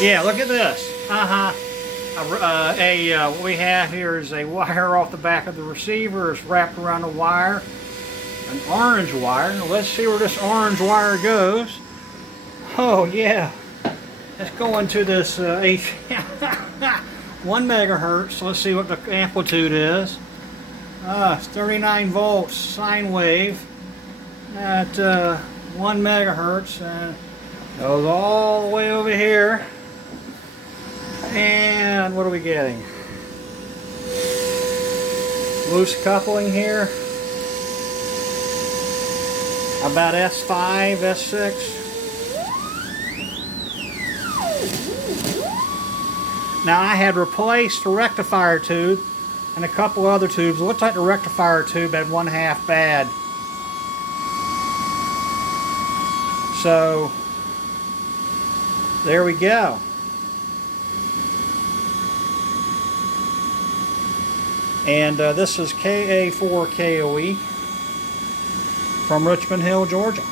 Yeah, look at this. What we have here is a wire off the back of the receiver. It's wrapped around a wire, an orange wire. Now let's see where this orange wire goes. Oh yeah, let's go into this 1 megahertz. Let's see what the amplitude is. It's 39 volts sine wave at 1 megahertz, and goes all the way over here. And what are we getting? Loose coupling here. About S5, S6. Now I had replaced the rectifier tube and a couple other tubes. It looked like the rectifier tube had 1/2 bad. So there we go. And this is KA4KOE from Richmond Hill, Georgia.